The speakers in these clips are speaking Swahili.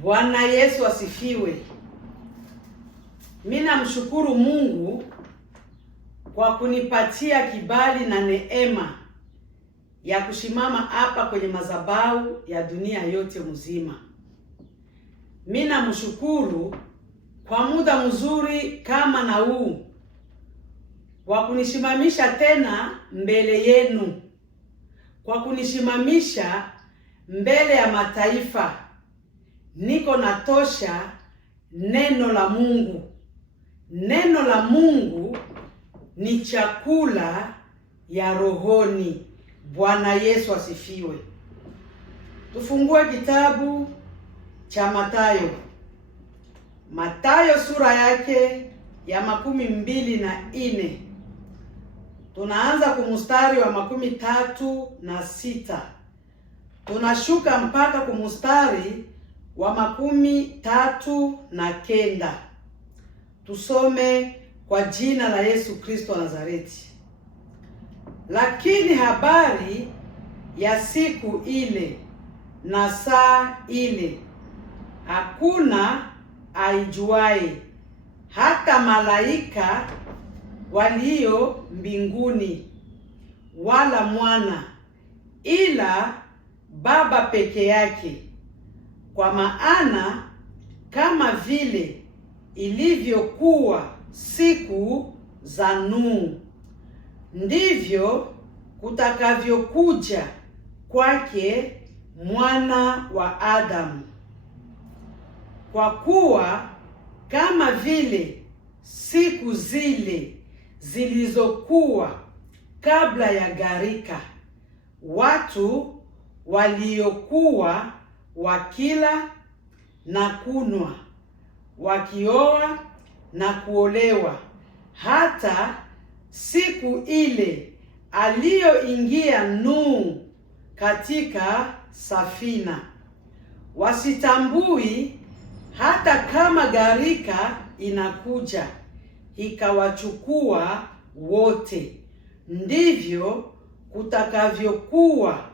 Bwana Yesu asifiwe. Mimi namshukuru Mungu kwa kunipatia kibali na neema ya kusimama hapa kwenye madhabahu ya dunia yote mzima. Mimi namshukuru kwa muda mzuri kama na huu kwa kunisimamisha tena mbele yenu, kwa kunisimamisha mbele ya mataifa. Niko natosha neno la Mungu. Neno la Mungu ni chakula ya rohoni. Bwana Yesu asifiwe. Tufungue kitabu cha Mathayo. Mathayo sura yake ya 24. Tunaanza kumustari wa 36. Tunashuka mpaka kumustari wa 39. Tusome kwa jina la Yesu Kristo wa Nazareti. Lakini habari ya siku ile na saa ile hakuna aijuaye, hata malaika walio mbinguni, wala mwana, ila Baba peke yake. Kwa maana kama vile ilivyokuwa siku za Nuhu, ndivyo kutakavyokuja kwake Mwana wa Adamu. Kwa kuwa kama vile siku zile zilizokuwa kabla ya gharika, watu waliokuwa wakila na kunwa, wakioa na kuolewa, hata siku ile aliyoingia Nuhu katika safina, wasitambui hata kama gharika inakuja ikawachukua wote, ndivyo kutakavyokuwa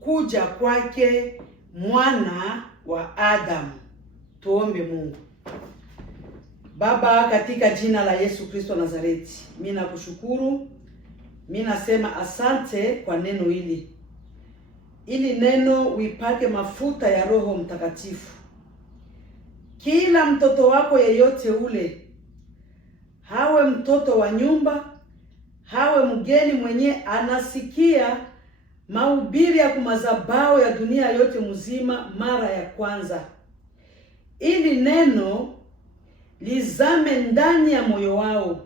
kuja kwake Mwana wa Adamu. Tuombe Mungu. Baba, katika jina la Yesu Kristo wa Nazareti, mimi nakushukuru. Mimi nasema asante kwa neno hili. Ili neno uipake mafuta ya Roho Mtakatifu. Kila mtoto wako yeyote ule, hawe mtoto wa nyumba, hawe mgeni mwenye anasikia mahubiri ya kumazabao ya dunia yote mzima mara ya kwanza, ili neno lizame ndani ya moyo wao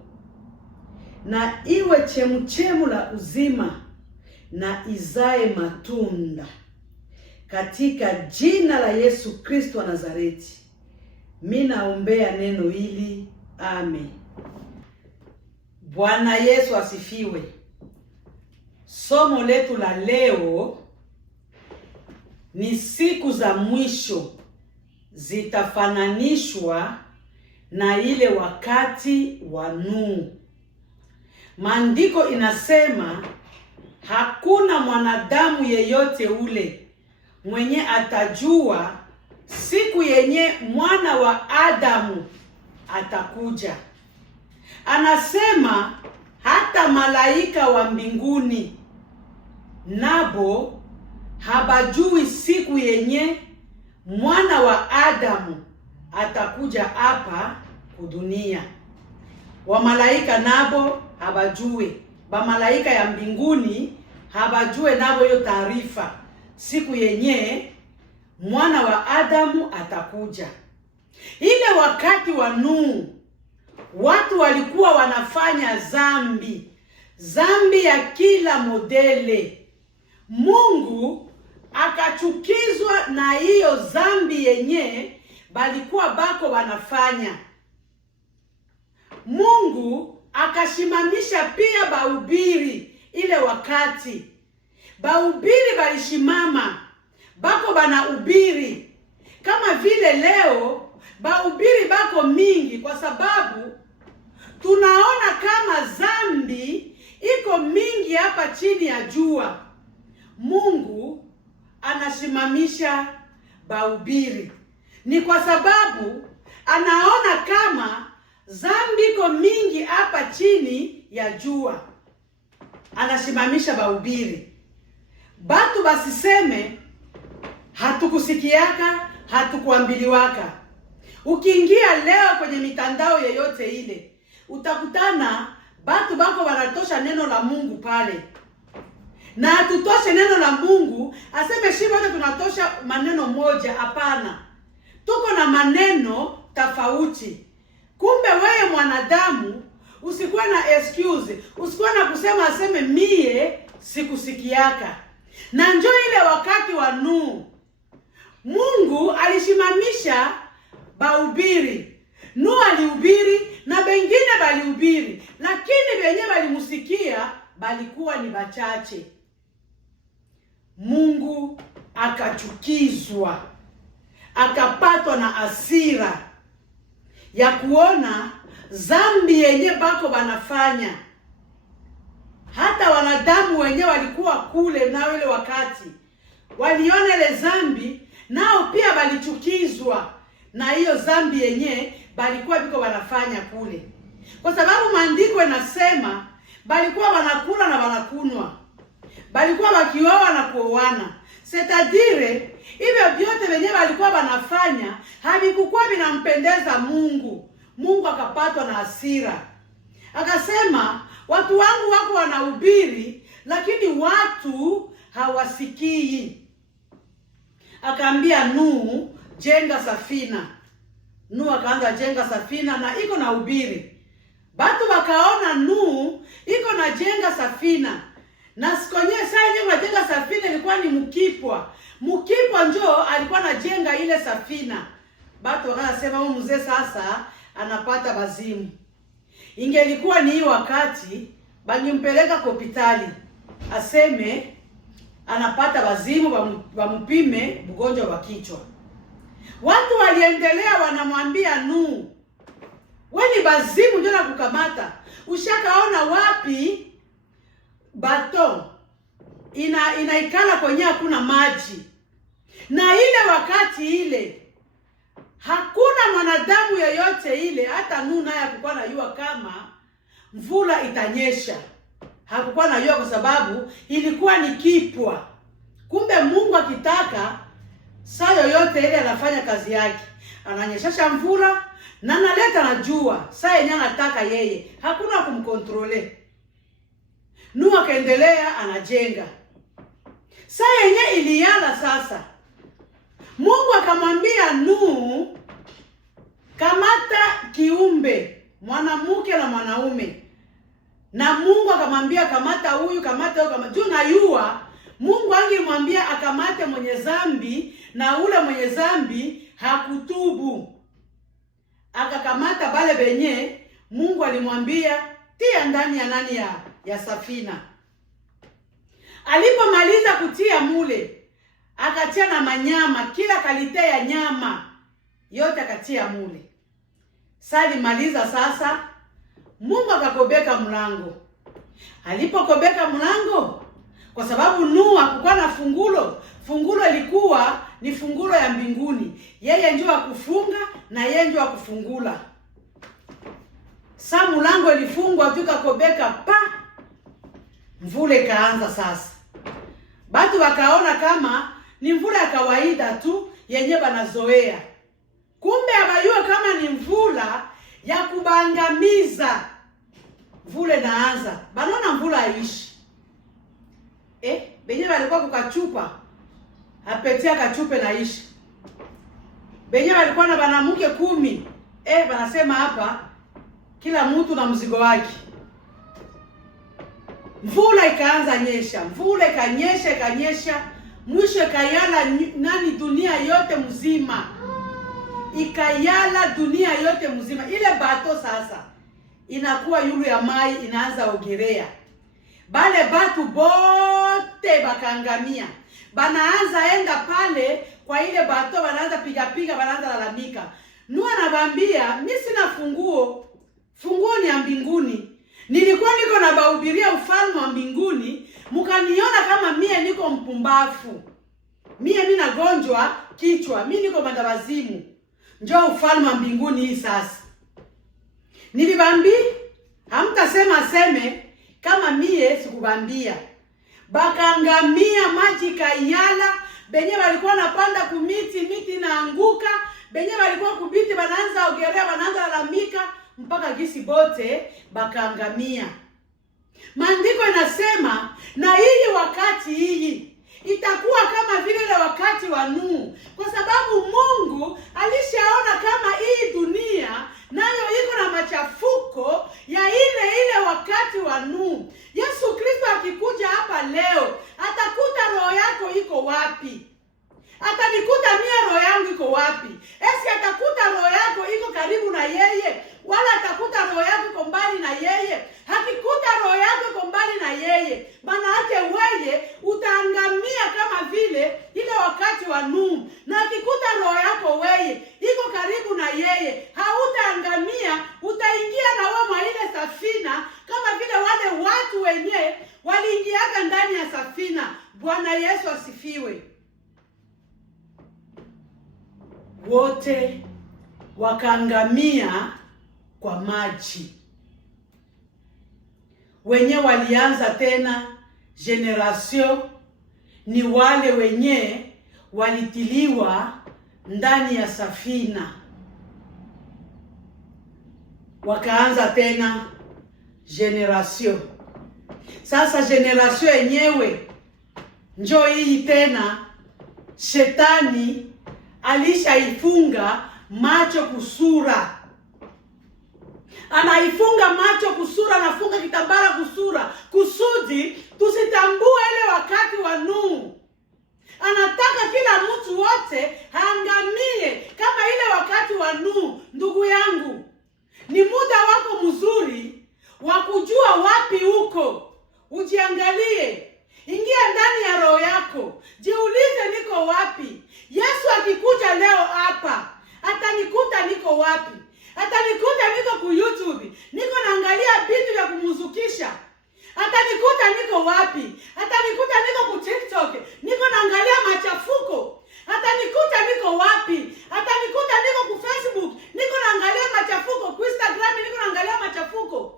na iwe chemuchemu la uzima na izae matunda, katika jina la Yesu Kristo wa Nazareti mimi naombea neno hili, amen. Bwana Yesu asifiwe. Somo letu la leo ni siku za mwisho zitafananishwa na ile wakati wa Nuhu. Maandiko inasema hakuna mwanadamu yeyote ule mwenye atajua siku yenye Mwana wa Adamu atakuja. Anasema hata malaika wa mbinguni nabo habajui siku yenye Mwana wa Adamu atakuja hapa kudunia. Wa malaika nabo habajue, ba malaika ya mbinguni habajue nabo hiyo taarifa, siku yenye Mwana wa Adamu atakuja. Ile wakati wa Nuhu, watu walikuwa wanafanya zambi ya kila modele. Mungu akachukizwa na hiyo zambi yenye balikuwa bako wanafanya. Mungu akashimamisha pia bahubiri. Ile wakati bahubiri balishimama, bako banahubiri. Kama vile leo bahubiri bako mingi, kwa sababu tunaona kama zambi iko mingi hapa chini ya jua. Mungu anasimamisha bahubiri. Ni kwa sababu anaona kama dhambi iko mingi hapa chini ya jua. Anasimamisha bahubiri. Batu basiseme hatukusikiaka, hatukuambiliwaka. Ukiingia leo kwenye mitandao yoyote ile, utakutana batu bako wanatosha neno la Mungu pale. Na hatutoshe neno la Mungu, aseme shi wote tunatosha maneno moja. Hapana. Tuko na maneno tofauti. Kumbe wewe mwanadamu usikuwe na excuse, usikuwe na kusema aseme mie sikusikiaka. Na njoo ile wakati wa Nuhu, Mungu alishimamisha bahubiri. Nuhu alihubiri na bengine balihubiri, lakini benye balimusikia balikuwa ni bachache. Mungu akachukizwa, akapatwa na hasira ya kuona dhambi yenye bako banafanya. Hata wanadamu wenye walikuwa kule na wale wakati waliona ile dhambi, nao pia balichukizwa na hiyo dhambi yenye balikuwa biko wanafanya kule. Kwa sababu maandiko yanasema balikuwa wanakula na wanakunywa, balikuwa wakioa na kuoana. C'est-à-dire hivyo vyote wenyewe walikuwa wanafanya havikuwa vinampendeza Mungu. Mungu akapatwa na hasira. Akasema watu wangu wako wanahubiri lakini watu hawasikii. Akaambia Nuhu, jenga safina. Nuhu akaanza jenga safina na iko na hubiri. Batu wakaona Nuhu iko na jenga safina. Na sikonye saa yenyewe najenga safina ilikuwa ni mkipwa. Mkipwa njoo alikuwa anajenga ile safina. Batu wakasema huyu mzee sasa anapata bazimu. Ingelikuwa ni hii wakati bangimpeleka hospitali, aseme anapata bazimu, wampime ugonjwa wa kichwa. Watu waliendelea wanamwambia Nuhu, wewe ni bazimu ndio nakukamata. Ushakaona wapi bato inaikala kwenye hakuna maji? Na ile wakati ile hakuna mwanadamu yoyote ile, hata Nuhu naye hakukuwa anajua kama mvula itanyesha. Hakukuwa anajua kwa sababu ilikuwa ni kipwa. Kumbe Mungu akitaka saa yoyote ile anafanya kazi yake. Ananyeshasha mvula na analeta na jua saa yenye anataka yeye. Hakuna kumkontrole. Nuhu akaendelea anajenga. Saa yenye iliala sasa, Mungu akamwambia Nuhu, kamata kiumbe, mwanamke na mwanaume. Na Mungu akamwambia kamata huyu, kamata huyu, kamata. Juu na yua, Mungu angemwambia akamate mwenye dhambi na ule mwenye dhambi hakutubu. Akakamata bale benye Mungu alimwambia tia ndani ya nani ya safina. Alipomaliza kutia mule, akatia na manyama, kila kalite ya nyama yote akatia mule. Sali maliza sasa, Mungu akakobeka mlango. Alipokobeka mlango, kwa sababu Nuhu hakukuwa na fungulo. Fungulo ilikuwa ni fungulo ya mbinguni. Yeye ndio akufunga na yeye ndio akufungula. Sa mlango ilifungwa tukakobeka pa. Mvula ikaanza sasa. Batu wakaona kama ni mvula ya kawaida tu yenye banazoea. Kumbe abayua kama ni mvula ya kubangamiza. Mvula inaanza. Banona mvula haishi. Benye walikuwa kukachupa. Apetia kachupe na ishi. Benye walikuwa na banamuke 10. Banasema hapa kila mtu na mzigo wake. Mvula ikaanza nyesha. Mvula ikanyesha. Mwisho ikayala nani dunia yote mzima. Ikayala dunia yote mzima. Ile bato sasa inakuwa yulu ya mai inaanza ogerea. Bale batu bote bakaangamia. Banaanza enda pale kwa ile bato, banaanza piga, banaanza lalamika. Nuhu anabambia, mimi sina funguo. Funguo ni ya mbinguni. Nilikuwa niko na bahubiria ufalme wa mbinguni, mkaniona kama mie niko mpumbafu. Mie nagonjwa kichwa, mimi niko mandawazimu. njoo ufalme wa mbinguni hii sasa. Nilibambi hamtasema aseme kama mie sikubambia. Bakangamia maji kayala, benye walikuwa napanda kumiti, miti naanguka, benye walikuwa kubiti banaanza ogelea, banaanza lalamika, mpaka gisi bote bakangamia. Maandiko inasema na hii wakati hii itakuwa kama vile ile wakati wa Nuhu, kwa sababu Mungu alishaona kama hii dunia nayo iko na machafuko ya ile wakati wa Nuhu. Yesu Kristo akikuja hapa leo, atakuta roho yako iko wapi? Atanikuta mia roho yangu iko wapi? Esi atakuta roho yako iko karibu na yeye, wala atakuta roho yako iko mbali na yeye? Hakikuta roho yako iko mbali na yeye, maana yake wewe utaangamia kama vile ile wakati wa Nuhu. Na akikuta roho yako wewe iko karibu na yeye, hautaangamia, utaingia na wewe mwa ile safina kama vile wale watu wenyewe waliingiaga ndani ya safina. Bwana Yesu asifiwe. Wote wakaangamia kwa maji. Wenye walianza tena generation ni wale wenye walitiliwa ndani ya safina, wakaanza tena generation. Sasa generation yenyewe njoo hii tena, shetani alishaifunga macho kusura. Anaifunga macho kusura, anafunga kitambara kusura, kusudi tusitambue ile wakati wa Nuhu. Anataka kila mtu wote haangamie kama ile wakati wa Nuhu. Ndugu yangu, ni muda wako mzuri wa kujua wapi uko. Ujiangalie, ingia ndani ya roho yako, jiulize niko wapi? Yesu akikuja leo hapa, atanikuta niko wapi? Atanikuta niko ku YouTube, niko naangalia vitu vya kumuzukisha? Atanikuta niko wapi? Atanikuta niko ku TikTok, niko naangalia machafuko? Atanikuta niko wapi? Atanikuta niko ku Facebook, niko naangalia machafuko? Ku Instagram niko naangalia machafuko?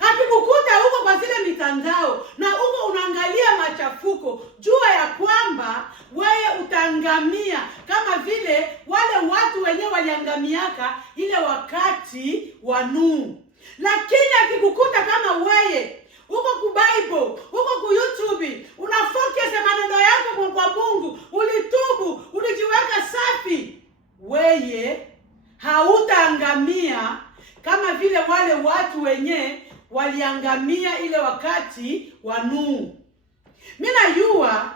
Akikukuta huko kwa zile mitandao na huko unaangalia machafuko, jua ya kwamba wewe utaangamia kama vile wale watu wenyewe waliangamiaka ile wakati wa Nuhu. Lakini akikukuta kama wewe huko ku Bible, huko ku YouTube, unafocus maneno yako kwa Mungu, ulitubu, ulijiweka safi, wewe hautaangamia kama vile wale watu wenyewe waliangamia ile wakati wa Nuhu. Mimi najua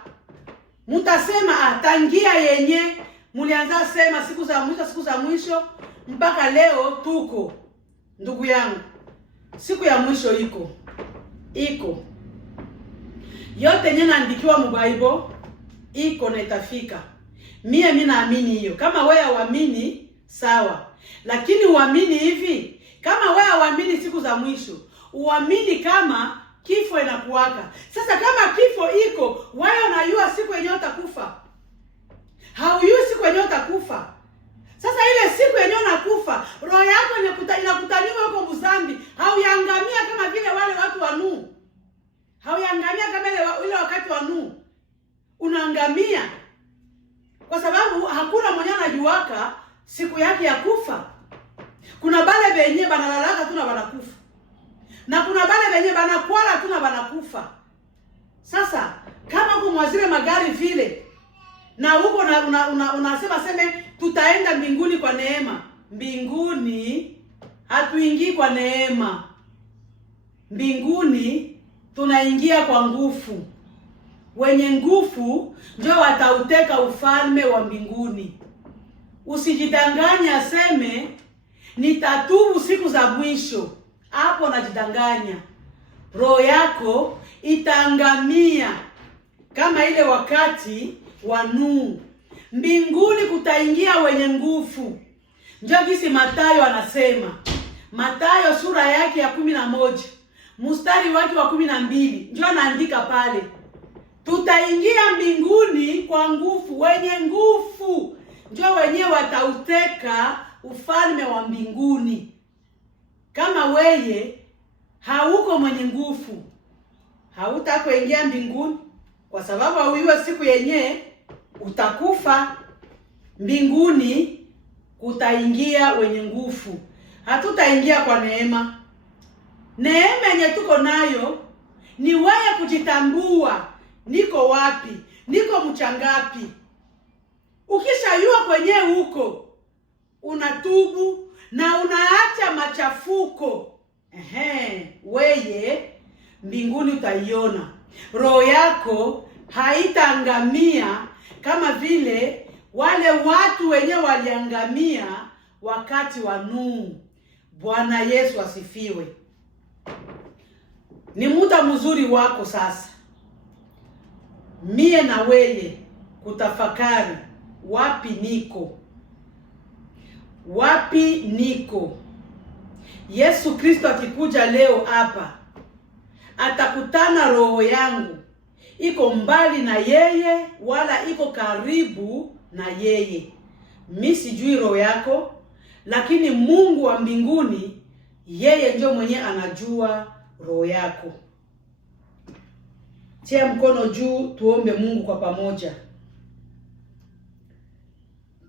mtasema tangia yenye mulianza sema siku za mwisho mpaka leo tuko. Ndugu yangu, siku ya mwisho iko. Yote yenye naandikiwa mu Bible iko na itafika. Mimi naamini hiyo. Kama wewe huamini sawa, lakini uamini hivi, kama wewe huamini siku za mwisho, uamini kama kifo inakuwaka. Sasa kama kifo iko, wewe unajua siku yenyewe utakufa? Haujui siku yenyewe utakufa. Sasa ile siku yenyewe unakufa, roho yako inakutaniwa huko mzambi, hauyangamia kama vile wale watu wa Nuhu. Hauyangamia kama ile wakati wa Nuhu. Unaangamia kwa sababu hakuna mwenye anajuaka siku yake ya kufa. Kuna bale benye banalalaka tu na banakufa, na kuna bale benye banakwala tu na banakufa. Sasa kama kumwazile magari vile na huko unasema seme tutaenda mbinguni kwa neema. Mbinguni hatuingii kwa neema. Mbinguni tunaingia kwa nguvu. Wenye nguvu ndio watauteka ufalme wa mbinguni. Usijidanganya aseme nitatubu siku za mwisho. Hapo najidanganya. Roho yako itaangamia kama ile wakati wa Nuhu. Mbinguni kutaingia wenye nguvu. Ndio kisi Mathayo anasema. Mathayo sura yake ya 11, mstari wake wa 12. Ndio anaandika pale. Tutaingia mbinguni kwa nguvu, wenye nguvu ndio wenyewe watauteka ufalme wa mbinguni. Kama weye hauko mwenye nguvu, hautakuingia mbinguni, kwa sababu hauiwe siku yenye utakufa. Mbinguni kutaingia wenye nguvu. Hatutaingia kwa neema. Neema yenye tuko nayo ni wewe kujitambua, niko wapi, niko mchangapi. Ukishayua kwenye huko, unatubu na unaacha machafuko. Weye mbinguni utaiona. Roho yako haitaangamia kama vile wale watu wenye waliangamia wakati wa Nuhu. Bwana Yesu asifiwe. Ni muda mzuri wako sasa, mie na weye kutafakari wapi niko. Wapi niko? Yesu Kristo akikuja leo hapa, atakutana roho yangu iko mbali na yeye wala iko karibu na yeye. Mimi sijui roho yako, lakini Mungu wa mbinguni yeye ndio mwenye anajua roho yako. Tia mkono juu, tuombe Mungu kwa pamoja.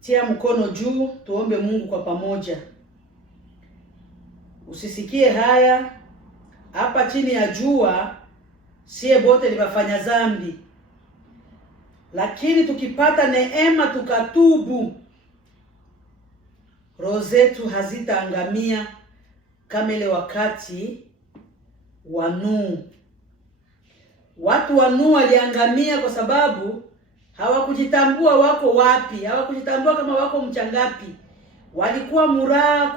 Tia mkono juu, tuombe Mungu kwa pamoja. Usisikie haya, hapa chini ya jua sie bote libafanya dhambi, lakini tukipata neema tukatubu, roho zetu hazitaangamia kama ile wakati wa Nuhu. Watu wa Nuhu waliangamia kwa sababu hawakujitambua wako wapi, hawakujitambua kama wako mchangapi. Walikuwa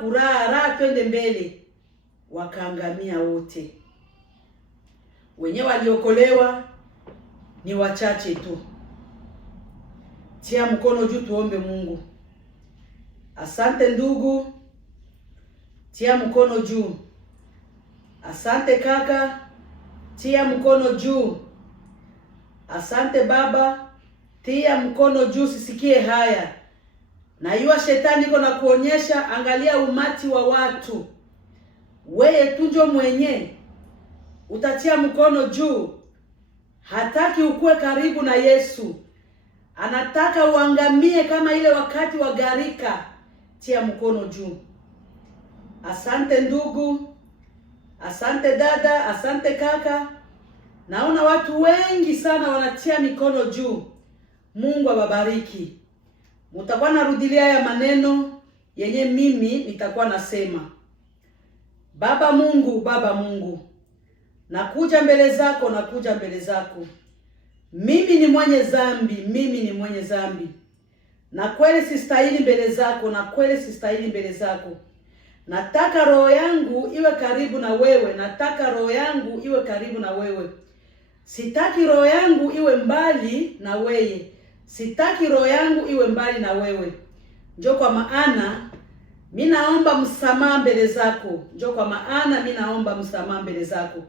kuraa twende mbele, wakaangamia wote. Wenye waliokolewa ni wachache tu. Tia mkono juu, tuombe Mungu. Asante ndugu, tia mkono juu. Asante kaka, tia mkono juu. Asante baba, tia mkono juu. Sisikie haya. Na yua shetani iko na kuonyesha, angalia umati wa watu. Wewe tunjo mwenye utatia mkono juu. Hataki ukue karibu na Yesu. Anataka uangamie kama ile wakati wa gharika. Tia mkono juu. Asante ndugu, asante dada, asante kaka. Naona watu wengi sana wanatia mikono juu. Mungu awabariki. Mutakuwa narudilia ya maneno yenye mimi nitakuwa nasema. Baba Mungu, nakuja mbele zako. Mimi ni mwenye dhambi. Na kweli sistahili mbele zako. Nataka roho yangu iwe karibu na wewe. Sitaki roho yangu iwe mbali na wewe. Njoo kwa maana mimi naomba msamaha mbele zako.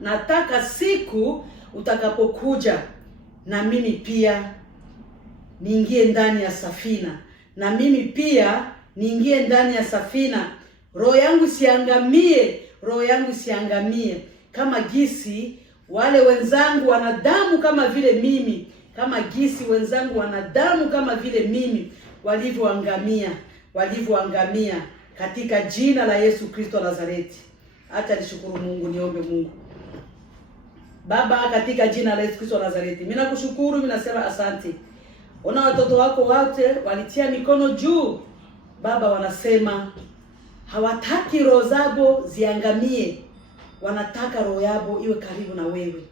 Nataka siku utakapokuja na mimi pia niingie ndani ya safina. Roho yangu siangamie kama gisi wale wenzangu wanadamu kama vile mimi walivyoangamia katika jina la Yesu Kristo Nazareti. Acha nishukuru Mungu, niombe Mungu. Baba, katika jina la Yesu Kristo Nazareti, mimi nakushukuru, mimi nasema asante. Ona watoto wako wote walitia mikono juu. Baba, wanasema hawataki roho zao ziangamie. Wanataka roho yao iwe karibu na wewe.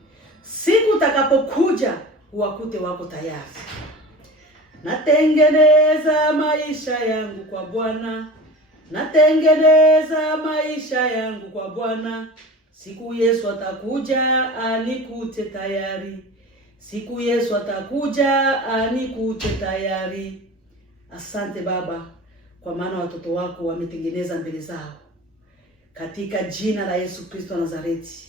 Siku utakapokuja uwakute wako tayari. Natengeneza maisha yangu kwa Bwana. Siku Yesu atakuja anikute tayari. Asante Baba, kwa maana watoto wako wametengeneza mbele zao. Katika jina la Yesu Kristo Nazareti,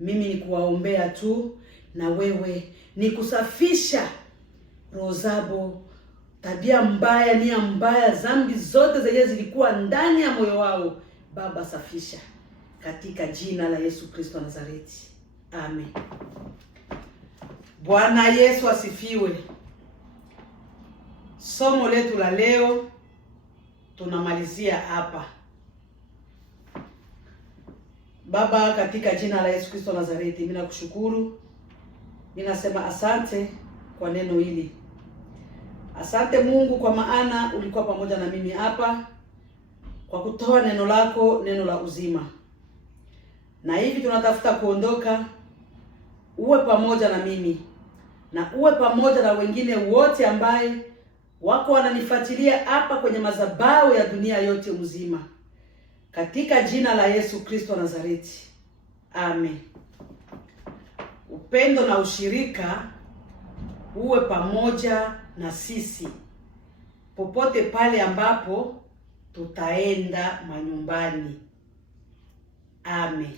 mimi ni kuwaombea tu, na wewe ni kusafisha roho zao tabia mbaya, nia mbaya, dhambi zote zenye zilikuwa ndani ya moyo wao, Baba safisha katika jina la Yesu Kristo wa Nazareti. Amen. Bwana Yesu asifiwe. Somo letu la leo tunamalizia hapa. Baba, katika jina la Yesu Kristo wa Nazareti, mimi nakushukuru. Mimi nasema asante kwa neno hili. Asante Mungu, kwa maana ulikuwa pamoja na mimi hapa kwa kutoa neno lako, neno la uzima. Na hivi tunatafuta kuondoka, uwe pamoja na mimi na uwe pamoja na wengine wote ambaye wako wananifuatilia hapa kwenye madhabahu ya dunia yote mzima. Katika jina la Yesu Kristo wa Nazareti. Amen. Upendo na ushirika uwe pamoja na sisi popote pale ambapo tutaenda manyumbani. Amen.